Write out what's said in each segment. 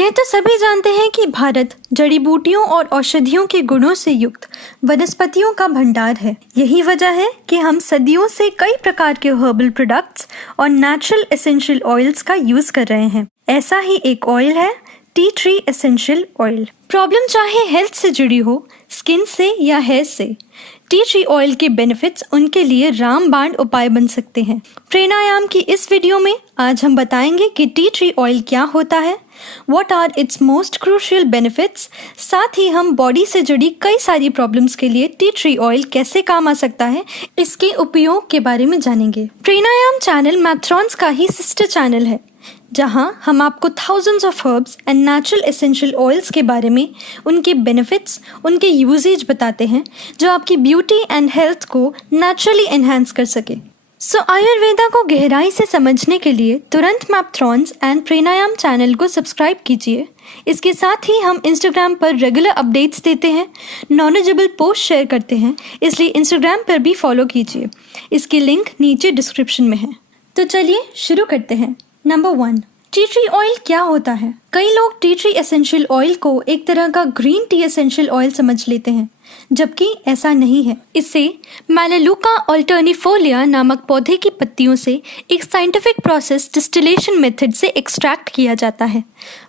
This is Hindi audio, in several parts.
यह तो सभी जानते हैं कि भारत जड़ी बूटियों और औषधियों के गुणों से युक्त वनस्पतियों का भंडार है। यही वजह है कि हम सदियों से कई प्रकार के हर्बल प्रोडक्ट्स और नेचुरल एसेंशियल ऑयल्स का यूज कर रहे हैं। ऐसा ही एक ऑयल है tea tree essential oil. Problem चाहे हेल्थ से जुड़ी हो, स्किन से या हेयर से, टी ट्री ऑयल के बेनिफिट्स उनके लिए रामबाण उपाय बन सकते हैं। प्राणायाम की इस वीडियो में आज हम बताएंगे कि टी ट्री ऑयल क्या होता है, what are its most crucial benefits. साथ ही हम बॉडी से जुड़ी कई सारी प्रॉब्लम्स के लिए टी ट्री ऑयल कैसे काम आ सकता है, इसके उपयोग के बारे में जानेंगे। प्राणायाम चैनल मैथ्रॉन्स का ही सिस्टर चैनल है, जहां हम आपको thousands of herbs and natural essential oils के बारे में, उनके बेनिफिट्स, उनके यूजेज बताते हैं, जो आपकी ब्यूटी एंड हेल्थ को नेचुरली एनहांस कर सके। सो आयुर्वेदा को गहराई से समझने के लिए तुरंत मैथ्रॉन्स एंड प्राणायाम चैनल को सब्सक्राइब कीजिए। इसके साथ ही हम इंस्टाग्राम पर रेगुलर अपडेट्स देते हैं, नॉलेजेबल पोस्ट शेयर करते हैं, इसलिए इंस्टाग्राम पर भी फॉलो कीजिए। इसकी लिंक नीचे डिस्क्रिप्शन में है। तो चलिए शुरू करते हैं। नंबर 1, टी ट्री ऑयल क्या होता है? कई लोग टी ट्री एसेंशियल ऑयल को एक तरह का ग्रीन टी एसेंशियल ऑयल समझ लेते हैं, जबकि ऐसा नहीं है। इसे मेलालुका अल्टर्निफोलिया नामक पौधे की पत्तियों से एक साइंटिफिक प्रोसेस डिस्टिलेशन मेथड से एक्सट्रैक्ट किया जाता है।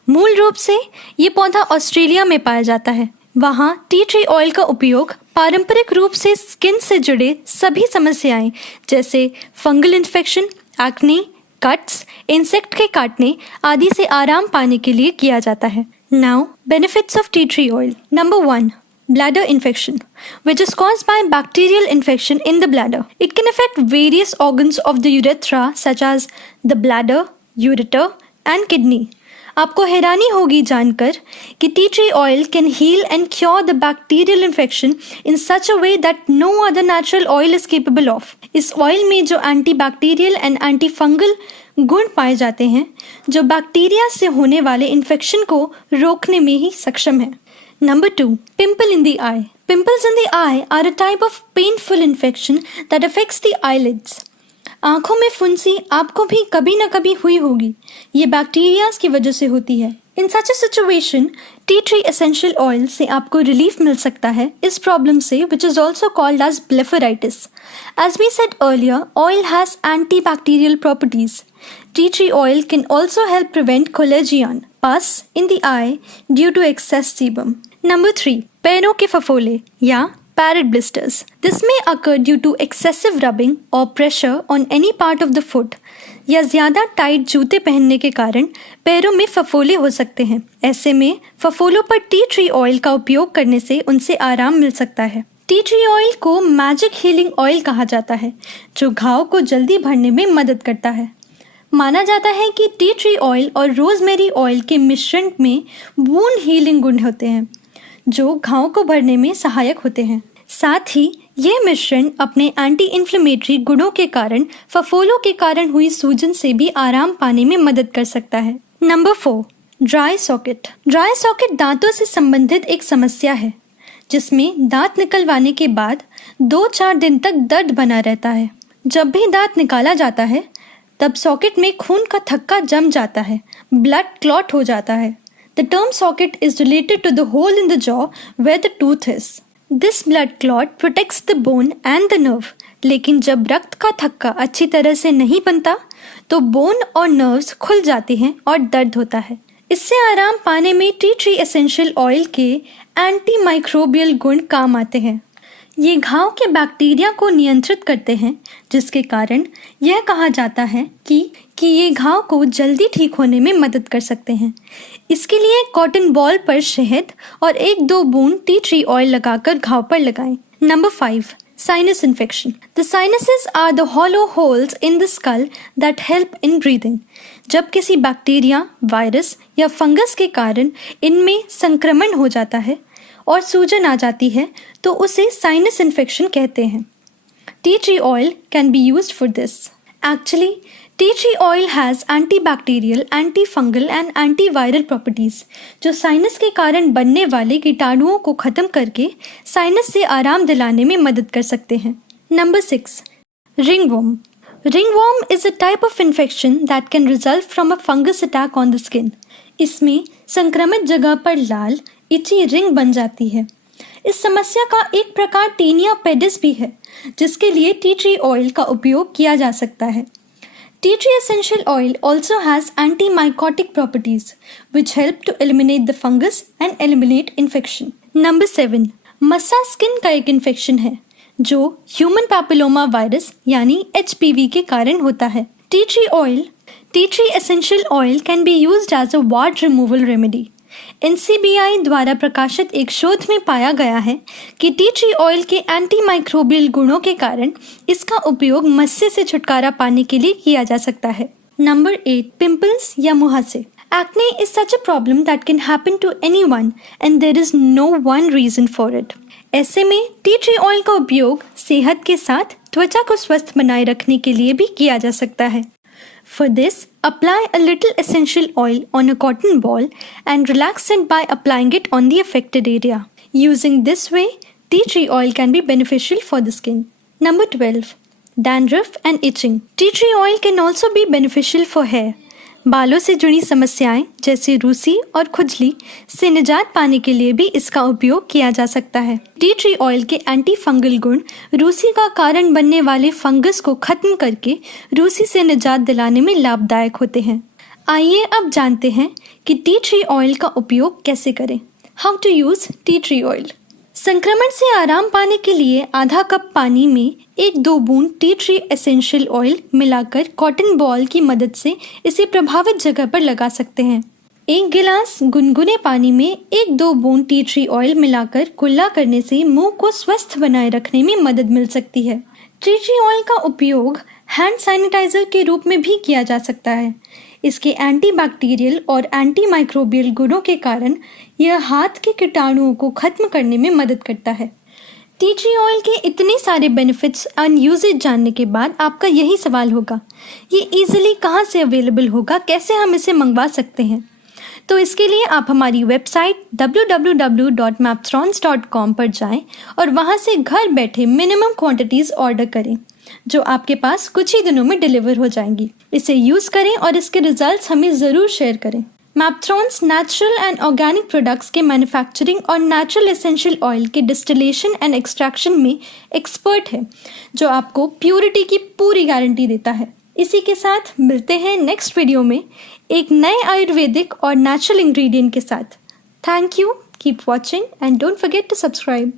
मूल रूप से ये पौधा ऑस्ट्रेलिया में पाया जाता है। वहाँ टी ट्री ऑयल का उपयोग पारंपरिक रूप से स्किन से जुड़े सभी समस्याएं जैसे fungal infection, acne, cuts, insect के काटने आदि से आराम पाने के लिए किया जाता है। Now benefits of T tree oil. Number 1, bladder infection, which is caused by bacterial infection in the bladder. It can affect various organs of the urethra such as the bladder, ureter and kidney. आपको हैरानी होगी जानकर कि tea tree oil can heal and cure the bacterial infection in such a way that no other natural oil is capable of. इस ऑयल में जो anti bacterial and anti fungal गुण पाए जाते हैं, जो बैक्टीरिया से होने वाले इन्फेक्शन को रोकने में ही सक्षम है। Number 2, pimple in the eye. Pimples in the eye are a type of painful infection that affects the eyelids. आँखों में फुंसी आपको भी कभी न कभी हुई होगी। ये बैक्टीरियाज की वजह से होती है। In such a situation, tea tree essential oil से आपको रिलीफ मिल सकता है इस प्रॉब्लम से, which is also called as blepharitis. As we said earlier, oil has antibacterial properties. Tea tree oil can also help prevent chalazion, pus in the eye due to excess sebum. Number 3, पैरों के फफोले या parrot blisters. This may occur due to excessive rubbing or pressure on any part of the foot. या ज़्यादा टाइट जूते पहनने के कारण पैरों में फफोले हो सकते हैं। ऐसे में फफोलों पर टी ट्री ऑयल का उपयोग करने से उनसे आराम मिल सकता है। टी ट्री ऑयल को मैजिक हीलिंग ऑयल कहा जाता है, जो घाव को जल्दी भरने में मदद करता है। माना जाता है कि टी ट्री ऑयल और रोजमेरी ऑयल के मिश्रण में वूंड हीलिंग गुण होते हैं, जो घाव को भरने में सहायक होते हैं। साथ ही यह मिश्रण अपने एंटी इन्फ्लेमेटरी गुणों के कारण फफोलों के कारण हुई सूजन से भी आराम पाने में मदद कर सकता है। Number 4, dry socket. Dry socket दांतों से संबंधित एक समस्या है, जिसमें दांत निकलवाने के बाद 2-4 दिन तक दर्द बना रहता है। जब भी दांत निकाला जाता है, तब सॉकेट में खून का थक्का जम जाता है, ब्लड क्लॉट हो जाता है। The term socket is related to the hole in the jaw where the tooth is. This blood clot protects the bone and the nerve. लेकिन जब रक्त का थक्का अच्छी तरह से नहीं बनता, तो बोन और नर्व्स खुल जाते हैं और दर्द होता है। इससे आराम पाने में टी ट्री एसेंशियल ऑयल के एंटी माइक्रोबियल गुण काम आते हैं। ये घाव के बैक्टीरिया को नियंत्रित करते हैं, जिसके कारण यह कहा जाता है कि ये घाव को जल्दी ठीक होने में मदद कर सकते हैं। इसके लिए कॉटन बॉल पर शहद और 1-2 बूंद टी ट्री ऑयल लगाकर घाव पर लगाएं। Number 5, sinus infection. The sinuses are the hollow holes in the skull that help in breathing. जब किसी बैक्टीरिया, वायरस या फंगस के कारण इनमें संक्रमण हो जाता है और सूजन आ जाती है, तो उसे साइनस इन्फेक्शन कहते हैं। T tree oil can be used for this. Actually T tree oil has antibacterial, antifungal and antiviral properties, जो साइनस के कारण बनने वाले कीटाणुओं को ख़त्म करके साइनस से आराम दिलाने में मदद कर सकते हैं। Number 6, ringworm. Ringworm is a type of infection that can result from a fungus attack on the skin. इसमें संक्रमित जगह पर लाल इची रिंग बन जाती है। इस समस्या का एक प्रकार टीनिया पेडिस भी है, जिसके लिए टी ट्री ऑयल का उपयोग किया जा सकता है। Tea tree essential oil also has antimycotic properties, which help to eliminate the fungus and eliminate infection. Number 7. Massah skin का एक इन्फेक्शन है जो ह्यूमन पैपिलोमा वायरस यानी HPV के कारण होता है। Tea tree essential oil can be used as a wart removal remedy. NCBI द्वारा प्रकाशित एक शोध में पाया गया है कि टी ट्री ऑयल के एंटीमाइक्रोबियल गुणों के कारण इसका उपयोग मस्से से छुटकारा पाने के लिए किया जा सकता है। नंबर 8. पिंपल्स या मुहासे। Acne is such a problem that can happen to anyone and there is no one reason for it. ऐसे में टी ट्री ऑयल का उपयोग सेहत के साथ त्वचा को स्वस्थ बनाए रखने के लिए भी किया जा सकता है। For this, apply a little essential oil on a cotton ball and relax it by applying it on the affected area. Using this way, tea tree oil can be beneficial for the skin. Number 12. Dandruff and itching. Tea tree oil can also be beneficial for hair. बालों से जुड़ी समस्याएं जैसे रूसी और खुजली से निजात पाने के लिए भी इसका उपयोग किया जा सकता है। टी ट्री ऑयल के एंटी फंगल गुण रूसी का कारण बनने वाले फंगस को खत्म करके रूसी से निजात दिलाने में लाभदायक होते हैं। आइए अब जानते हैं कि टी ट्री ऑयल का उपयोग कैसे करें। How to use tea tree oil. संक्रमण से आराम पाने के लिए आधा कप पानी में 1-2 बूंद टी ट्री एसेंशियल ऑयल मिलाकर कॉटन बॉल की मदद से इसे प्रभावित जगह पर लगा सकते हैं। 1 गिलास गुनगुने पानी में 1-2 बूंद टी ट्री ऑयल मिलाकर कुल्ला करने से मुंह को स्वस्थ बनाए रखने में मदद मिल सकती है। टी ट्री ऑयल का उपयोग हैंड सैनिटाइजर के रूप में भी किया जा सकता है। इसके एंटीबैक्टीरियल और एंटीमाइक्रोबियल गुणों के कारण यह हाथ के कीटाणुओं को खत्म करने में मदद करता है। टी ट्री ऑयल के इतने सारे बेनिफिट्स एंड यूजेज जानने के बाद आपका यही सवाल होगा, ये ईजिली कहाँ से अवेलेबल होगा, कैसे हम इसे मंगवा सकते हैं? तो इसके लिए आप हमारी वेबसाइट www.mapthrons.com पर जाएं और वहाँ से घर बैठे मिनिमम क्वांटिटीज़ ऑर्डर करें, जो आपके पास कुछ ही दिनों में डिलीवर हो जाएंगी। इसे यूज़ करें और इसके रिजल्ट्स हमें ज़रूर शेयर करें। मैपथ्रॉन्स नेचुरल एंड ऑर्गेनिक प्रोडक्ट्स के मैन्युफैक्चरिंग और नेचुरल एसेंशियल ऑयल के डिस्टिलेशन एंड एक्सट्रैक्शन में एक्सपर्ट है, जो आपको प्योरिटी की पूरी गारंटी देता है। इसी के साथ मिलते हैं नेक्स्ट वीडियो में एक नए आयुर्वेदिक और नेचुरल इंग्रेडिएंट के साथ। Thank you, keep watching and don't forget to subscribe.